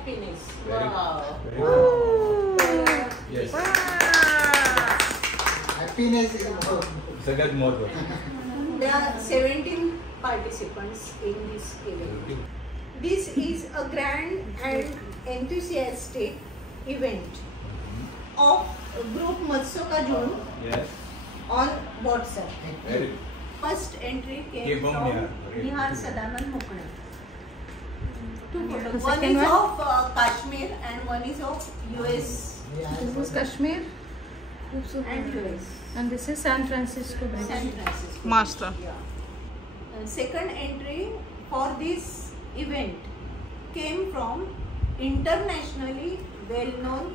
happiness. Wow. Yes. Happiness is more. सगळ्यात महत्व. There are 17 participants in this event. This is a grand and enthusiastic event of group Matsoka June Yes. on WhatsApp. Very. First entry came Came from from Nihar. Nihar Sadanand Mukne. Two photos. The One second is one? of Kashmir and one is of US This is Kashmir. and US. And this is San Francisco. San Francisco. Master. Yeah. Second entry for this event came from internationally well-known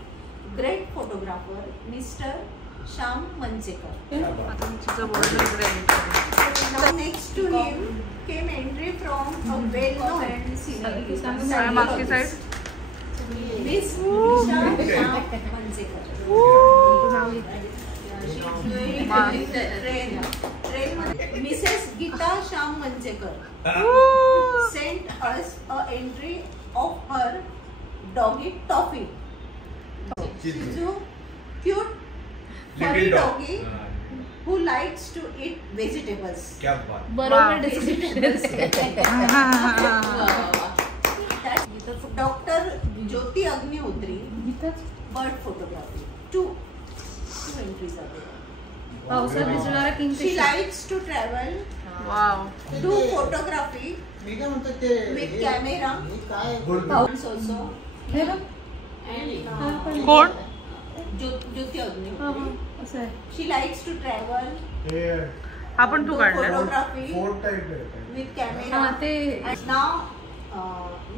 great photographer Mr. Shyam Mansekar. आता मी तिचं वर्णन करेन. Now next to him came entry from a well-known scenery काय मागची side? Miss Nisha Shyam Mansekar. Mrs. Gita Shyam Mansekar sent us a entry of her doggy Toffee. She's a cute furry doggy who likes to eat vegetables. क्या बात. बरोबर description. Dr. Jyoti Agnihotri, bird photography. Two entries are there. पावसात भिजणारा She Kingfisher. likes to travel, wow. do photography मी काय म्हणतो ते with camera. हे काय Also, हे बघ. and कोण? Jyoti हा, Agnihotri. हा. असं आहे. She likes to travel, आपण तू do काढलं. photography फोर्ट टाइप आहे with हा, camera. ते And now,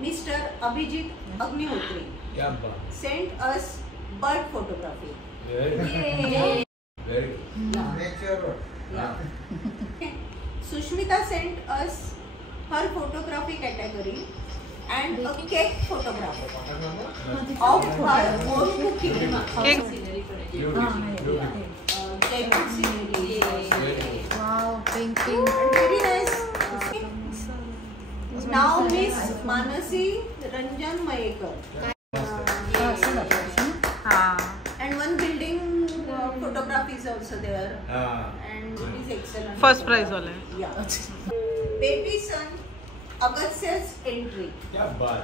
Mr. Abhijit Agnihotri क्या बात. sent us bird photography. Very. Yay. Very. Nature Yeah. Sushmita sent us her photography category and a cake photograph of her own cooking. Cake. Jaipur scenery. Wow painting. Very nice. Now Miss Manasi Ranjan Mayekar. हा. And one building photography is also there. हाँ. And it is excellent. First prize वाले. Yeah. Baby son Agastya's entry. क्या बात.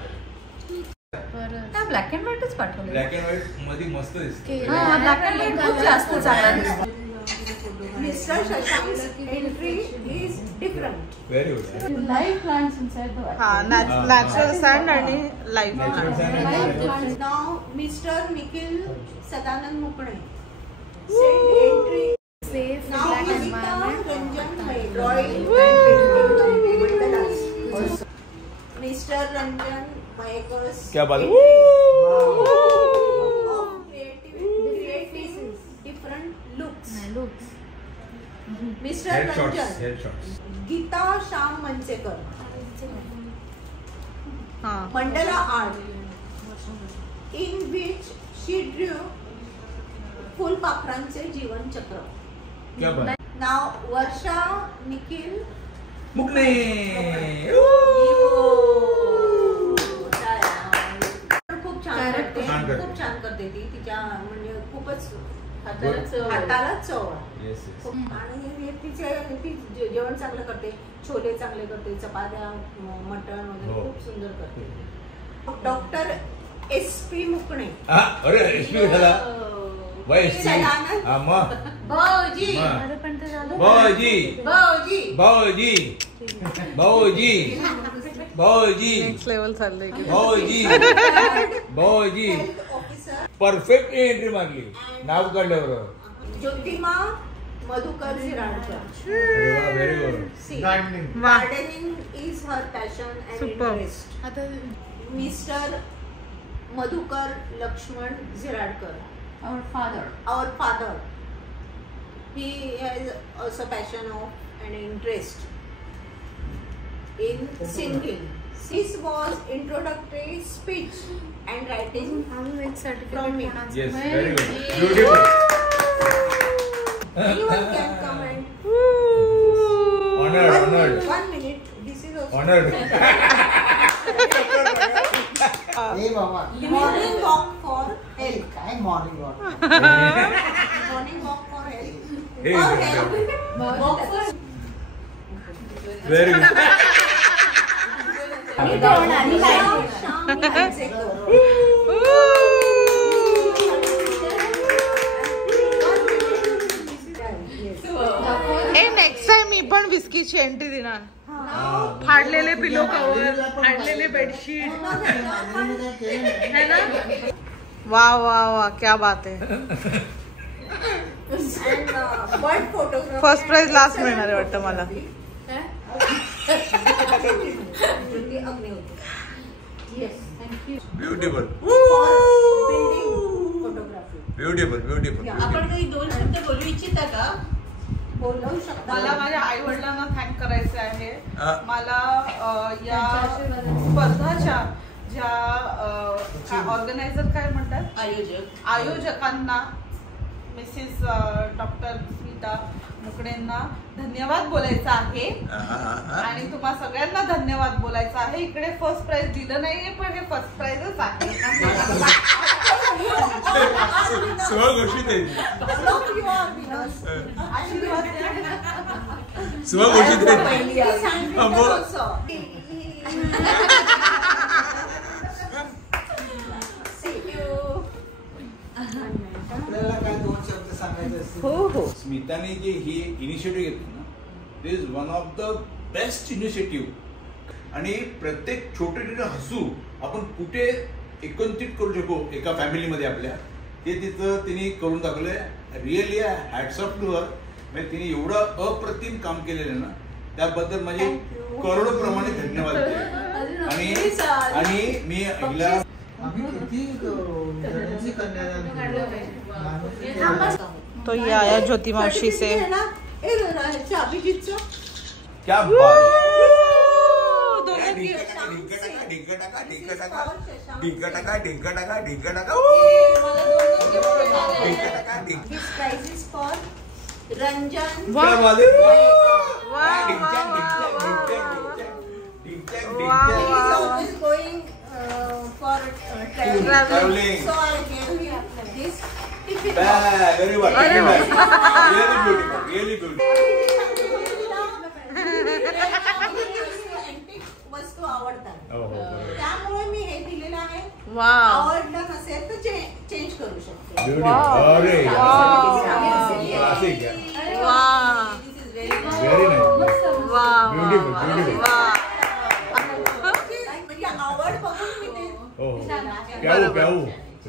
बरं. Black and व्हाईटच पाठवलं. Black and white मध्ये मस्त दिसते. हा ब्लॅक अँड व्हाईट खूप जास्त चांगला दिसतो. Mr. Shashank's entry is different. Very good. Live plants inside the हा नॅचरल सँड आणि live. Natural sand. Now Mr. Nikhil Sadanand Mukne sent entry. Safe Now black Gita environment. Ranjan drawing mandalas. Mr. Ranjan Mayekar's क्या बात. entry of creative different looks. Looks. Mr. Headshots. Ranjan Headshots. Gita Shyam Mansekar हा. mandala art in which she drew फुलपाखरांचे जीवन चक्र. क्या बात. Now Varsha Nikhil मुकणे. खूप छान करते. छान करते. खूप छान करते ती. तिच्या म्हणजे खूपच हाताला चव आहे. हाताला चव आहे. Yes, yes. आणि ती जेवण चांगलं करते. छोले चांगले करते. चपात्या मटण वगैरे हो. खूप सुंदर करते. डॉक्टर SP मुकणे. हाँ, अरे SP झाला. वय SP. सदानंद. हाँ, मग. भाऊजी हाँ. अरे पण ते झालं. भाऊजी. भाऊजी भाऊजी. भाऊजी. भाऊजी. नेक्स्ट लेवल चाललंय की. भाऊजी. भाऊजी. हेल्थ ऑफिसर परफेक्ट एंट्री मारली. नाव काढल्याबरोबर. ज्योतिमा मधुकर झिराडकर. अरे वा, व्हेरी गुड. See, गार्डनिंग वा. gardening is her passion and Superb. interest. आता Mr. Madhukar Lakshman Ziradkar, our father. our father, he has also passion of and interest in singing. This was introductory speech and writing. अजून एक From certificate me. कोणाचं? Yes, Very very good. good. Beautiful. Anyone can come and Honored, honored. 1 minute. This is also Honored. ए बाबा morning walk for health. काय morning walk morning walk for health. हे for health. Walk for very good. Next time मी पण विस्कीची entry देणार. फाडलेले पिलो cover, फाडलेले bedsheet है ना. वा वा वा क्या बात है. Bird photography. First prize last मिळणार आहे वाटतं मला. Beautiful photography. Beautiful beautiful. आपण काही 2 शब्द बोलू इच्छिता का? बोलवू शकता. मला माझ्या आई वडिलांना थँक करायचे आहे. हा. मला या स्पर्धाच्या ज्या ऑर्गनायझर काय म्हणतात, आयोजकांना मिसेस डॉक्टर स्मिता मुकडेंना धन्यवाद बोलायचा आहे. आणि तुम्हा सगळ्यांना धन्यवाद बोलायचा आहे. इकडे फर्स्ट प्राइज दिलं नाहीये पण हे फर्स्ट प्राइजच आहे. स्वघोषित आहे. आशीर्वाद स्वघोषित आहे. आपल्याला काय 2 शब्द सांगायचे असतील. हो. स्मिताने जे ही इनिशिएटिव्ह घेतली ना, this is one of the best initiative. आणि प्रत्येक छोटे छोटे हसू आपण कुठे एकत्रित करू शकू एका फॅमिलीमध्ये आपल्या, ते तिथं तिने करून दाखवलंय. Really hats off to her. म्हणजे तिने एवढं अप्रतिम काम केलेलं ना, त्याबद्दल म्हणजे करोडोप्रमाणे धन्यवाद दिले. आणि मी हिला आम्ही किती जणांची कन्यादान केलं. तो ये आया ज्योति मावशी से. अभिजितचं क्या बात. His prize is for Ranjan. क्या बात है. He is always going for traveling. So I gave him this tiffin box. Very well. Really beautiful. Really beautiful. Antique वस्तू आवडतात. हो, हो, बरोबर. त्यामुळे मी हे दिलेलं आहे. वा आवडलं नसेल तर चेंज करू शकते. Beautiful. अरे यार. असं आहे का? वा Very nice. वा Beautiful, beautiful. वा. म्हणजे आवड बघून मी ते हो, हो. प्याऊ.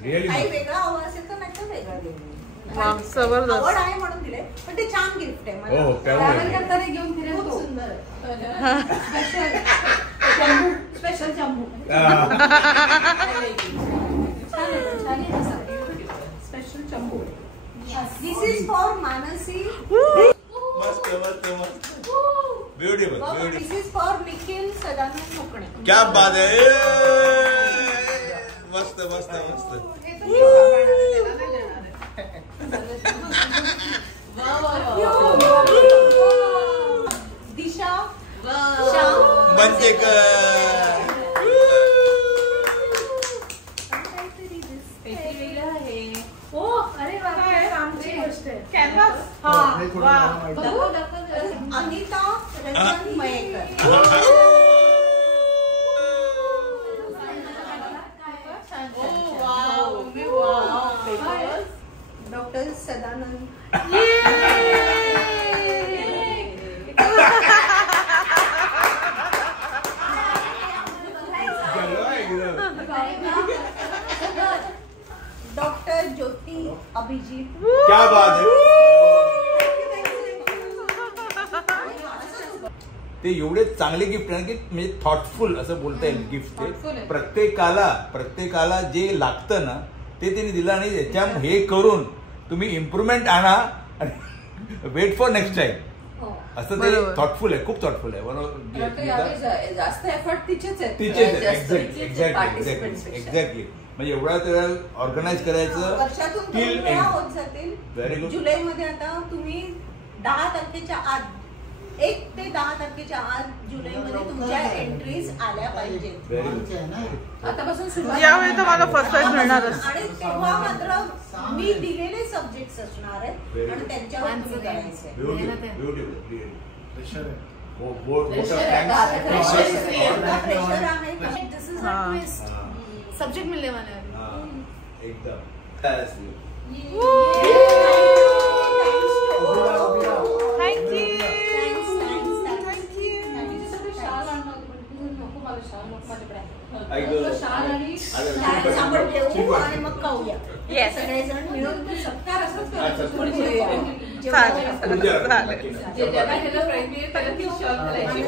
Really काही nice. वेगळा हवं असेल तर नाही तर वेगळं देईन. वा, जबरदस्त. आवड आहे म्हणून दिले पण ते छान गिफ्ट आहे हो, मला. प्याऊ ट्रॅव्हल आहे. करताना घेऊन फिरायला खूप तो. सुंदर आहे. स्पेशल चंबू. हा. Special चंबू. This is for Manasi. मस्त मस्त मस्त. Beautiful, This beautiful. is for Nikhil Sadanand Mukde. क्या बात है. मस्त मस्त मस्त. दिशा मंचेकर. हो अरे वा आमची गोष्ट आहे. कॅनव्हास. हे थोडं मला माहिती आहे. दाखव दाखव जरा. अनिता रंजन मयेकर. डॉक्टर सदानंद. डॉक्टर ज्योति अभिजित. क्या बात है. ते एवढे चांगले गिफ्ट आहे की म्हणजे थॉटफुल असं बोलता येईल गिफ्ट. ते प्रत्येकाला जे लागतं ना ते त्यांनी दिलं आणि त्याच्या हे करून तुम्ही इम्प्रुव्हमेंट आणा आणि वेट फॉर नेक्स्ट टाइम. असं ते बरोबर. थॉटफुल आहे, खूप थॉटफुल आहे. जास्त एफर्ट तिचेच आहेत. तिचेच एक्झॅक्टली. म्हणजे एवढा त्याला ऑर्गनाईज करायचं वर्षातून टिल 3 वेळा एंड. होत जातील. Very good. जुलैमध्ये आता तुम्ही 10 तारखेच्या आत 1 ते 10 तारखेच्या आत जुलैमध्ये तुमच्या एंट्रीज आल्या पाहिजेत. Very good. मार्च आहे ना. आतापासून सुरुवात. यावेळी तर मला फर्स्ट प्राइज मिळणारच. आणि तेव्हा मात्र मी दिलेले सब्जेक्ट्स असणार आहेत आणि त्यांच्यावर तुम्ही करायचंय. Beautiful, beautiful, really. प्रेशर आहे. Pressure आहे. एवढा प्रेशर आहे का? This is हाँ. a twist. सब्जेक्ट मिलने वाला है. एकदम. थँक्यू. शाल आणणार होती, पण तू नको मला शाल, नको माझ्याकडे आहे. ऐकलं. शाल आणि शाळेत आपण ठेवू आणि मग खाऊया. Yes. सगळेजण मिळून सत्कार असंच अच्छा. करायचं. थोडी जेवूया. चालेल. उद्या. चालेल. नक्की, नक्की. जे ज्याला केलं प्रयत्न त्याला ती शाल घालायची.